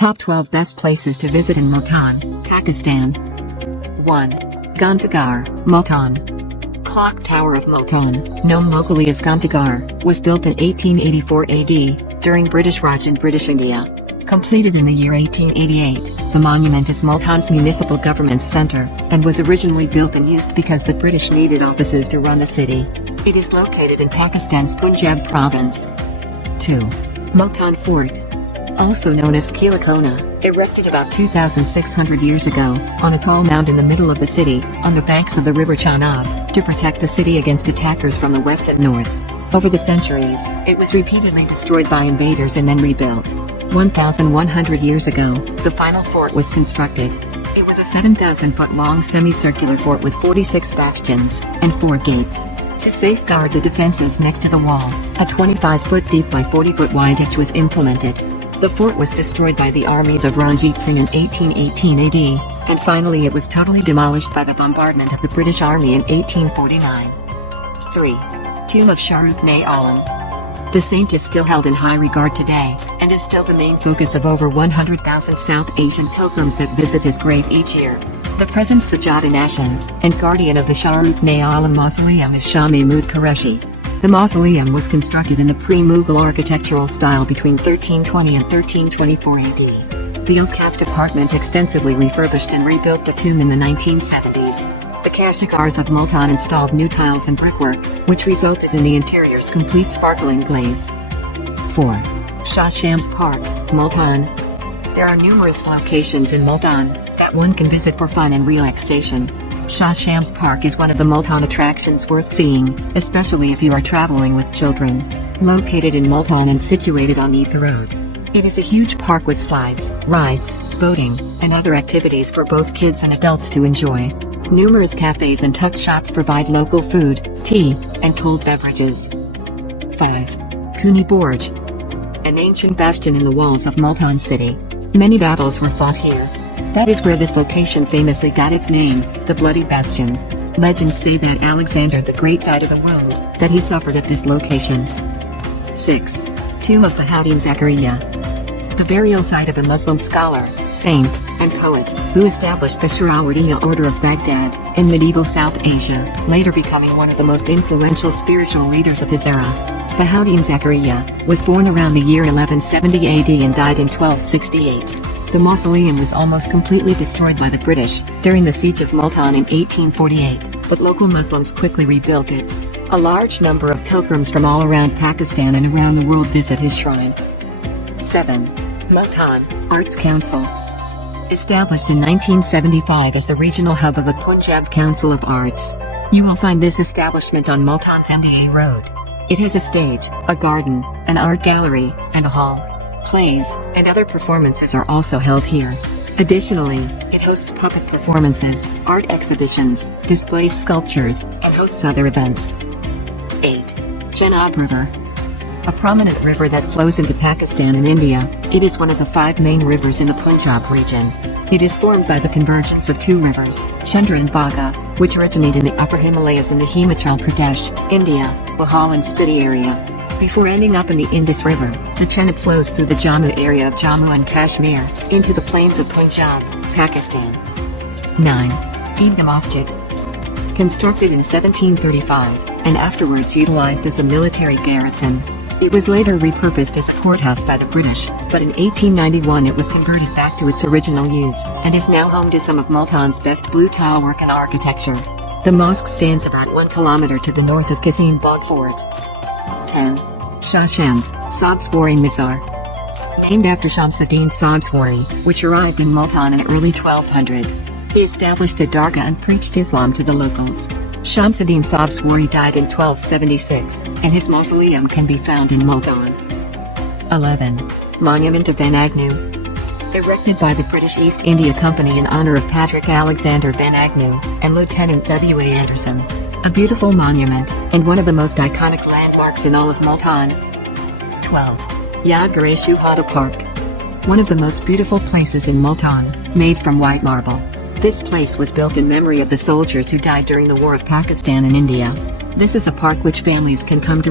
Top 12 Best Places to Visit in Multan, Pakistan. 1. Ghanta Ghar, Multan. Clock Tower of Multan, known locally as Ghanta Ghar, was built in 1884 AD, during British Raj in British India. Completed in the year 1888, the monument is Multan's municipal government centre, and was originally built and used because the British needed offices to run the city. It is located in Pakistan's Punjab province. 2. Multan Fort. Also known as Qila Kona, erected about 2,600 years ago, on a tall mound in the middle of the city, on the banks of the river Chenab, to protect the city against attackers from the west and north. Over the centuries, it was repeatedly destroyed by invaders and then rebuilt. 1,100 years ago, the final fort was constructed. It was a 7,000-foot-long semicircular fort with 46 bastions, and 4 gates. To safeguard the defenses next to the wall, a 25-foot deep by 40-foot-wide ditch was implemented. The fort was destroyed by the armies of Ranjit Singh in 1818 AD, and finally it was totally demolished by the bombardment of the British Army in 1849. 3. Tomb of Shah Rukne Alam. The saint is still held in high regard today, and is still the main focus of over 100,000 South Asian pilgrims that visit his grave each year. The present Sajjad-e-Nashin, and guardian of the Shah Rukne Alam mausoleum is Shah Mahmud Qureshi. The mausoleum was constructed in the pre-Mughal architectural style between 1320 and 1324 AD. The Awqaf department extensively refurbished and rebuilt the tomb in the 1970s. The Kashgars of Multan installed new tiles and brickwork, which resulted in the interior's complete sparkling glaze. 4. Shah Shams Park, Multan. There are numerous locations in Multan that one can visit for fun and relaxation. Shah Shams Park is one of the Multan attractions worth seeing, especially if you are traveling with children. Located in Multan and situated on Ether Road. It is a huge park with slides, rides, boating, and other activities for both kids and adults to enjoy. Numerous cafes and tuck shops provide local food, tea, and cold beverages. 5. Khuni Burj. An ancient bastion in the walls of Multan city. Many battles were fought here. That is where this location famously got its name, the Bloody Bastion. Legends say that Alexander the Great died of a wound that he suffered at this location. 6. Tomb of Bahauddin Zakariya. The burial site of a Muslim scholar, saint, and poet, who established the Shirawardiya order of Baghdad, in medieval South Asia, later becoming one of the most influential spiritual leaders of his era. Bahauddin Zakariya was born around the year 1170 AD and died in 1268. The mausoleum was almost completely destroyed by the British, during the siege of Multan in 1848, but local Muslims quickly rebuilt it. A large number of pilgrims from all around Pakistan and around the world visit his shrine. 7. Multan Arts Council. Established in 1975 as the regional hub of the Punjab Council of Arts. You will find this establishment on Multan's NDA Road. It has a stage, a garden, an art gallery, and a hall. Plays, and other performances are also held here. Additionally, it hosts puppet performances, art exhibitions, displays sculptures, and hosts other events. 8. Chenab River. A prominent river that flows into Pakistan and India, it is one of the 5 main rivers in the Punjab region. It is formed by the convergence of 2 rivers, Chandra and Bhaga, which originate in the upper Himalayas in the Himachal Pradesh, India, Bihar and Spiti area. Before ending up in the Indus River, the Chenab flows through the Jammu area of Jammu and Kashmir, into the plains of Punjab, Pakistan. 9. Eidgah Masjid. Constructed in 1735, and afterwards utilized as a military garrison. It was later repurposed as a courthouse by the British, but in 1891 it was converted back to its original use, and is now home to some of Multan's best blue tile work and architecture. The mosque stands about 1 kilometer to the north of Qasim Bagh Fort. 10. Shah Shams Sabswari Mazar. Named after Shamsuddin Sabswari, which arrived in Multan in early 1200. He established a dargah and preached Islam to the locals. Shamsuddin Sabswari died in 1276, and his mausoleum can be found in Multan. 11. Monument of Van Agnew. Erected by the British East India Company in honor of Patrick Alexander Van Agnew, and Lieutenant W. A. Anderson. A beautiful monument, and one of the most iconic landmarks in all of Multan. 12. Yadgare Shuhada Park. One of the most beautiful places in Multan, made from white marble. This place was built in memory of the soldiers who died during the War of Pakistan and India. This is a park which families can come to